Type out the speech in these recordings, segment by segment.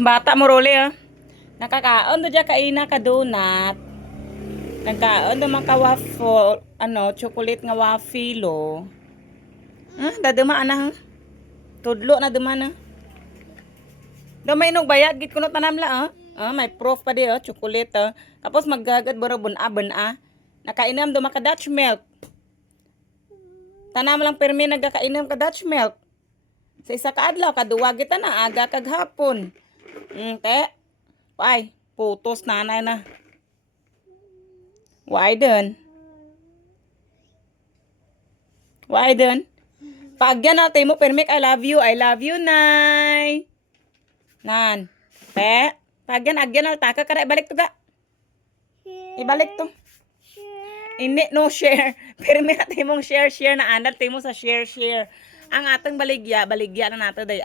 Bata mo role ah. Nakakaon do dya kaina ka donut. Nagkaon do man ka waffle, chocolate nga waffle. Daduma ana ha. Tudlo na duma na. Do may inog bayad gid kuno tanam la may proof pa di chocolate Tapos maggagad baro bun-abon Nakainom do maka Dutch milk. Tanam lang permi nagkainom ka Dutch milk. Sa isa ka adlaw kaduwa kita na aga kag hapon. Te. Ay, putos nanay na. Why dun? Why dun? Pagyan natin mo permik I love you. I love you, nay. Nan. Te. Pagyan agyan na taka kada ibalik to ga. Ibalik to. Ini no share. Permik natin mong share na anal timo sa share. Ang atong baligya na nato day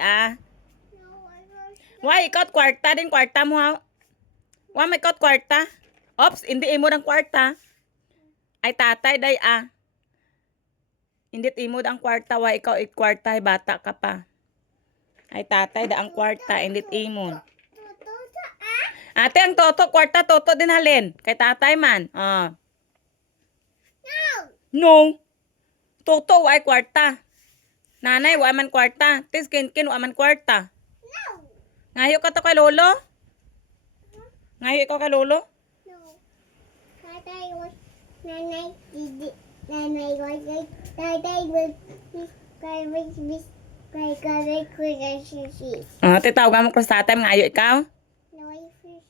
Why ikaw kwarta din kwarta mo ha? Why may ikaw kwarta? Ops, hindi imo ng kwarta. Ay tatay day Hindi imo ang kwarta wa ikaw kwarta bata ka pa. Ay tatay da ang kwarta hindi imo. Ate ang toto kwarta toto din halin kay tatay man. No. Toto wa kwarta. Nanay wa man kwarta. Tis kin wa man kwarta. Ngayo ka to kay lolo? Ngayo ikaw kay lolo? No. Tatay was nanay didi. Nanay was tatay was Titawag mo ko sa tatay ngayo ikaw? No, I fish.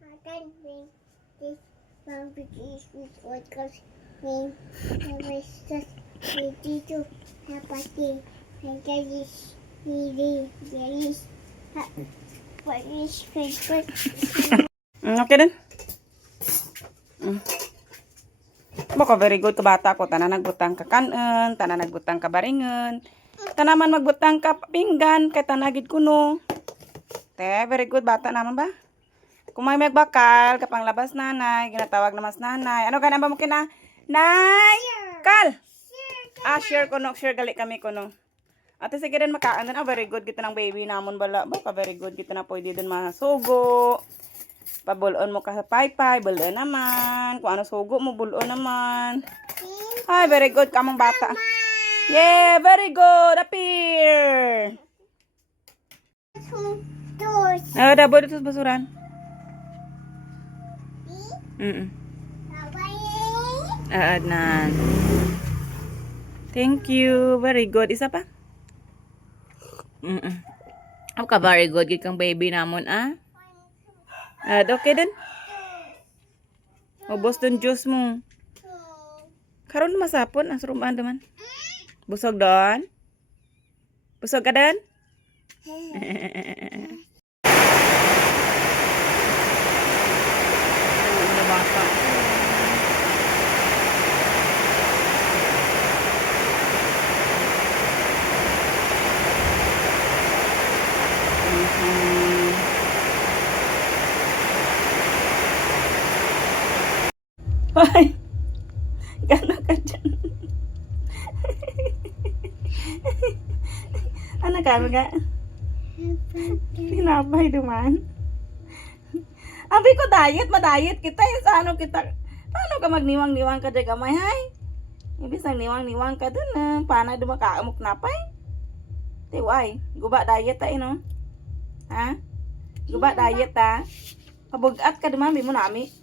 Tatay bring this from the cheese with what goes in. I was just ready to have a tea. And there is really, there is. What is favorite? Okay din. Baka very good ka bata ko. Tanan nagbutang ka kanon, tanan nagbutang ka baringon, tanaman magbutang ka pinggan, kay tanagid kuno. Te, very good bata naman ba? Kung may magbakal, kapang labas nanay, ginatawag na mas nanay. Ano ganun ba mo kina? Nay! Kal! Share ko no. Share gali kami ko no. Ate sige din makaan din. Very good kita ng baby namon bala. Baka very good kita na pwede din masugo. Pabulon mo ka sa paypay. Bulon naman. Kung ano sugo mo, bulon naman. Ay, very good kamong bata. Yeah, very good. Appear. Dabo dito sa basuran. Adnan. Thank you. Very good. Isa pa? Okay, very good. Gid kang baby namon, okay din. Ubos dun juice mo. Karon masapon. Ang surumaan naman. Busog doon? Busog ka doon? Hoy! Gano'n ka dyan? Ano ka mga? Pinabay duman. Abi ko madayet kita sa ano kita. Paano ka magniwang-niwang ka dyan gamay hay? Ibig sang niwang-niwang ka dun paano dumakaamok napay? Tiway, guba diet no? Ha? Guba diet Kabugat ka duman mo nami.